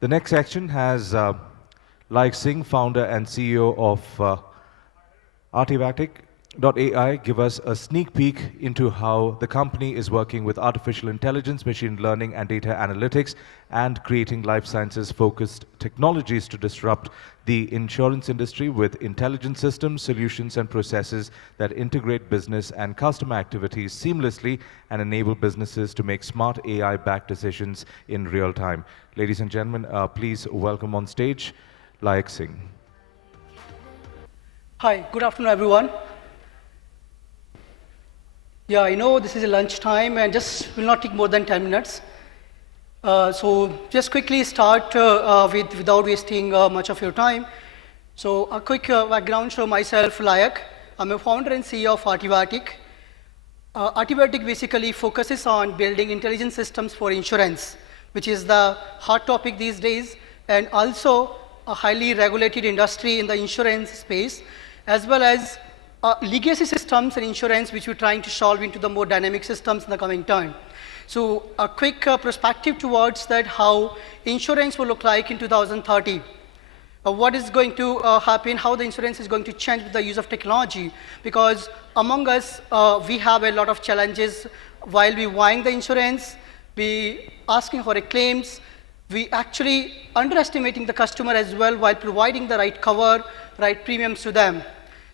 The next section has Layak Singh, founder and CEO of Artivatic.ai, give us a sneak peek into how the company is working with artificial intelligence, machine learning, and data analytics, and creating life sciences-focused technologies to disrupt the insurance industry with intelligent systems, solutions, and processes that integrate business and customer activities seamlessly and enable businesses to make smart AI-backed decisions in real time. Ladies and gentlemen, please welcome on stage Layak Singh. Hi, good afternoon, everyone. Yeah, I know this is a lunch time and just will not take more than 10 minutes. So just quickly start without wasting much of your time. So a quick background, so myself, Layak. I'm a founder and CEO of Artivatic. Artivatic basically focuses on building intelligent systems for insurance, which is the hot topic these days, and also a highly regulated industry in the insurance space, as well as legacy systems and insurance, which we're trying to solve into the more dynamic systems in the coming time. So a quick perspective towards that, how insurance will look like in 2030. What is going to happen, how the insurance is going to change with the use of technology. Because among us, we have a lot of challenges while we buying the insurance, we asking for a claims, we actually underestimating the customer as well while providing the right cover, right premiums to them.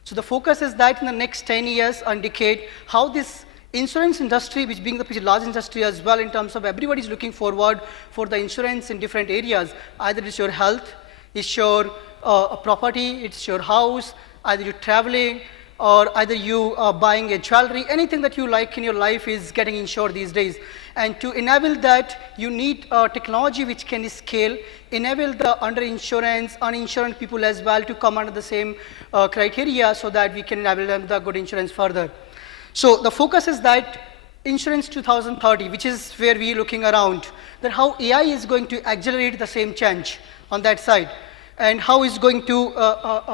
So the focus is that in the next 10 years and decade, how this insurance industry, which being the pretty large industry as well in terms of everybody's looking forward for the insurance in different areas, either it's your health, it's your property, it's your house, either you're traveling, or either you are buying a jewelry, anything that you like in your life is getting insured these days. And to enable that, you need technology which can scale, enable the under-insurance, uninsured people as well to come under the same criteria so that we can enable them the good insurance further. So the focus is that insurance 2030, which is where we're looking around, that how AI is going to accelerate the same change on that side, and how is going to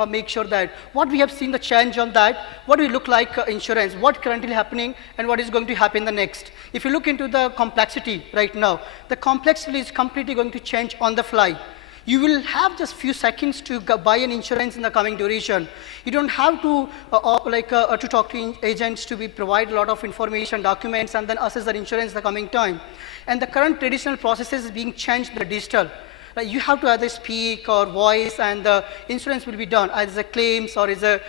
make sure that what we have seen the change on that, what will look like insurance, what currently happening, and what is going to happen the next. If you look into the complexity right now, the complexity is completely going to change on the fly. You will have just few seconds to buy an insurance in the coming duration. You don't have to to talk to agents to provide a lot of information, documents, and then assess the insurance in the coming time. And the current traditional processes is being changed to the digital. Like you have to either speak or voice, and the insurance will be done either as a claims or as a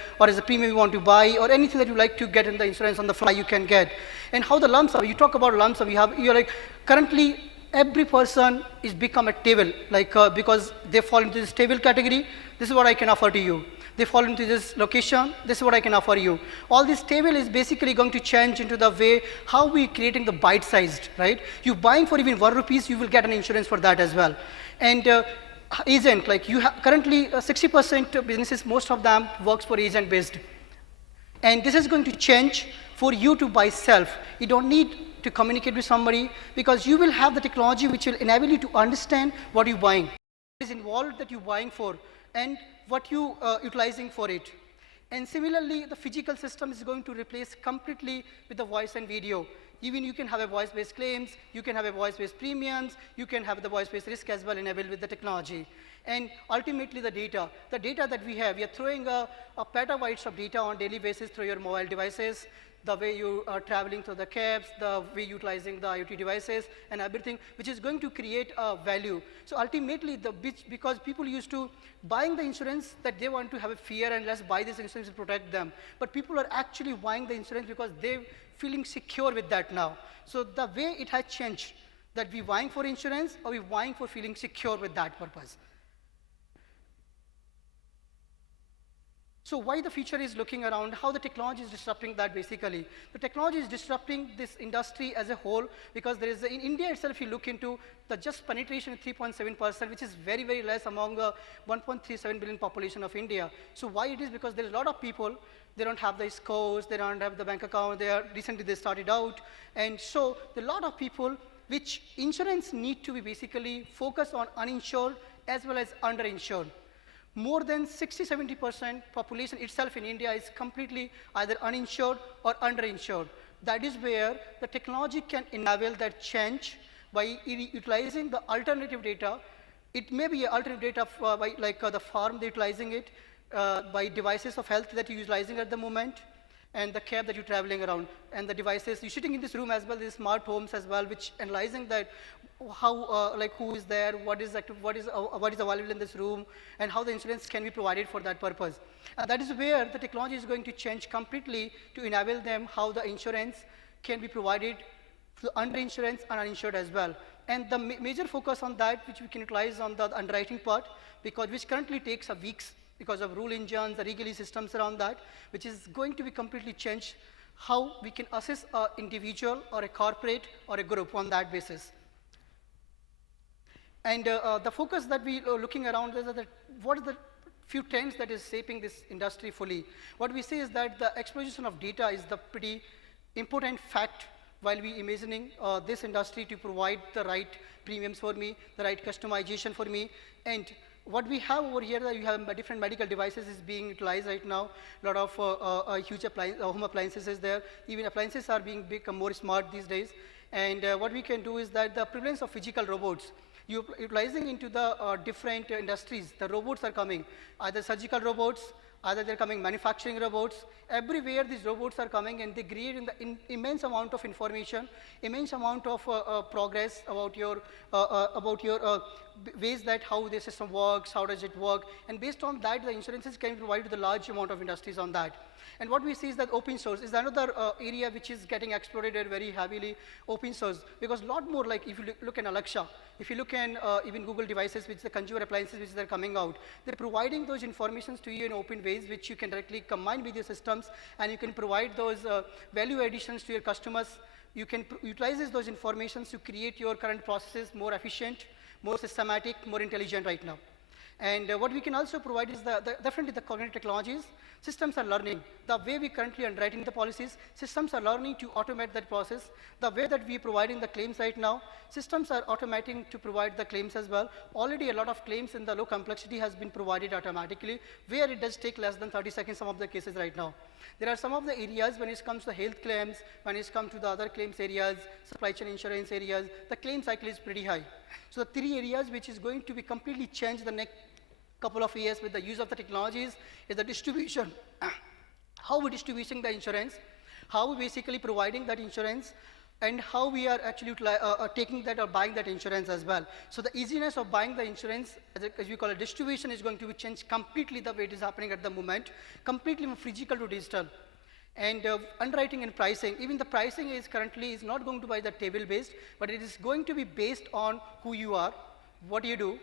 premium you want to buy, or anything that you like to get in the insurance on the fly you can get. And how the lump sum, you talk about lump sum, you're like currently every person is become a table, because they fall into this table category. This is what I can offer to you. They fall into this location. This is what I can offer you. All this table is basically going to change into the way how we creating the bite-sized, right? You buying for even ₹1, you will get an insurance for that as well. And agent, like you have currently 60% businesses, most of them works for agent-based. And this is going to change for you to buy self. You don't need to communicate with somebody because you will have the technology which will enable you to understand what you're buying, what is involved that you're buying for, and what you utilizing for it. And similarly, the physical system is going to replace completely with the voice and video. Even you can have a voice-based claims, you can have a voice-based premiums, you can have the voice-based risk as well enabled with the technology. And ultimately the data that we have, we are throwing a petabytes of data on daily basis through your mobile devices, the way you are traveling through the cabs, the way utilizing the IoT devices and everything, which is going to create a value. So ultimately, because people used to buying the insurance that they want to have a fear and let's buy this insurance to protect them. But people are actually buying the insurance because they're feeling secure with that now. So the way it has changed, that we're buying for insurance or we're buying for feeling secure with that purpose. So why the future is looking around, how the technology is disrupting that basically. The technology is disrupting this industry as a whole because there is, in India itself, if you look into the just penetration is 3.7%, which is very, very less among the 1.37 billion population of India. So why it is? Because there's a lot of people, they don't have the scores, they don't have the bank account, recently they started out. And so a lot of people which insurance need to be basically focused on uninsured as well as underinsured. More than 60–70% population itself in India is completely either uninsured or underinsured. That is where the technology can enable that change by utilizing the alternative data, It may be alternate data by the farm they're utilizing it, by devices of health that you're utilizing at the moment, and the cab that you're traveling around, and the devices. You're sitting in this room as well, there's smart homes as well, which analyzing that how, who is there, what is available in this room, and how the insurance can be provided for that purpose. And that is where the technology is going to change completely to enable them how the insurance can be provided to under insurance and uninsured as well. And the major focus on that, which we can utilize on the underwriting part, because which currently takes weeks because of rule engines, the legal systems around that, which is going to be completely changed how we can assess an individual or a corporate or a group on that basis. And the focus that we are looking around is that what is the few trends that is shaping this industry fully. What we say is that the explosion of data is the pretty important fact while we imagining this industry to provide the right premiums for me, the right customization for me. And what we have over here, that you have different medical devices is being utilized right now. A lot of huge home appliances is there. Even appliances are become more smart these days. And what we can do is that the prevalence of physical robots, utilizing into the different industries, the robots are coming, either surgical robots, either they're coming manufacturing robots. Everywhere these robots are coming, and they create immense amount of information, immense amount of progress about your ways that how the system works, how does it work, and based on that the insurances can be provided to the large amount of industries on that. And what we see is that open source is another area which is getting exploited very heavily, open source, because a lot more, like if you look at Alexa, if you look at even Google devices, which the consumer appliances which are coming out, they're providing those informations to you in open ways, which you can directly combine with your systems, and you can provide those value additions to your customers. You can utilize those informations to create your current processes more efficient, more systematic, more intelligent right now. And what we can also provide is definitely the cognitive technologies. Systems are learning. The way we currently underwriting the policies, systems are learning to automate that process. The way that we are providing the claims right now, systems are automating to provide the claims as well. Already a lot of claims in the low complexity has been provided automatically, where it does take less than 30 seconds some of the cases right now. There are some of the areas when it comes to health claims, when it comes to the other claims areas, supply chain insurance areas, the claim cycle is pretty high. So the three areas which is going to be completely changed the next couple of years with the use of the technologies is the distribution. How we're distributing the insurance, how we're basically providing that insurance, and how we are actually taking that or buying that insurance as well. So the easiness of buying the insurance, as we call it, distribution is going to be changed completely the way it is happening at the moment, completely from physical to digital. And underwriting and pricing, even the pricing is currently is not going to be the table based, but it is going to be based on who you are, what you do,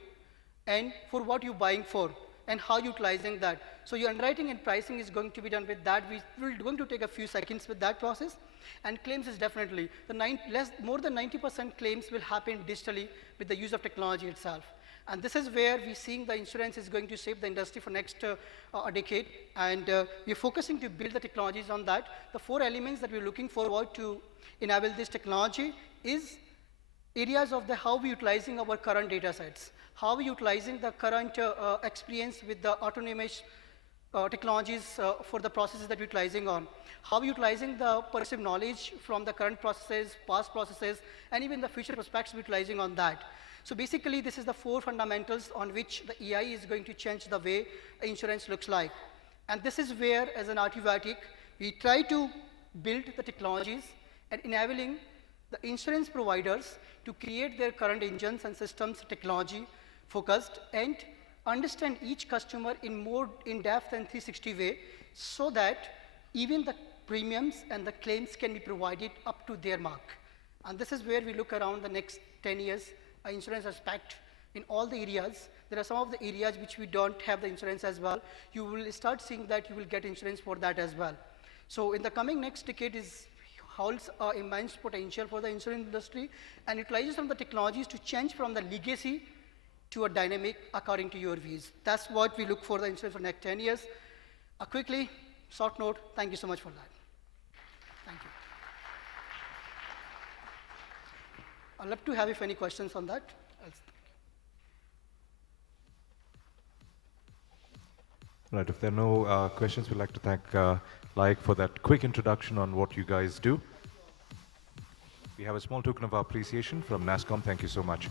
and for what you're buying for, and how you're utilizing that. So your underwriting and pricing is going to be done with that. We're going to take a few seconds with that process. And claims is definitely, more than 90% claims will happen digitally with the use of technology itself. And this is where we're seeing the insurance is going to shape the industry for next decade. And we're focusing to build the technologies on that. The 4 elements that we're looking forward to enable this technology is areas of how we're utilizing our current data sets, how we're utilizing the current experience with the autonomous technologies for the processes that we're utilizing on, how we're utilizing the perceived knowledge from the current processes, past processes, and even the future prospects we're utilizing on that. So basically, this is the 4 fundamentals on which the AI is going to change the way insurance looks like. And this is where, as an Artivatic, we try to build the technologies and enabling the insurance providers to create their current engines and systems technology focused and understand each customer in more in-depth and 360 way, so that even the premiums and the claims can be provided up to their mark. And this is where we look around the next 10 years, insurance aspect in all the areas. There are some of the areas which we don't have the insurance as well. You will start seeing that you will get insurance for that as well. So in the coming next decade holds immense potential for the insurance industry, and utilizes some of the technologies to change from the legacy to a dynamic according to your views. That's what we look for the insurance for the next 10 years. Quickly, short note, thank you so much for that. Thank you. I'd love to have if any questions on that. Right, if there are no questions, we'd like to thank Layak for that quick introduction on what you guys do. We have a small token of our appreciation from Nasscom. Thank you so much.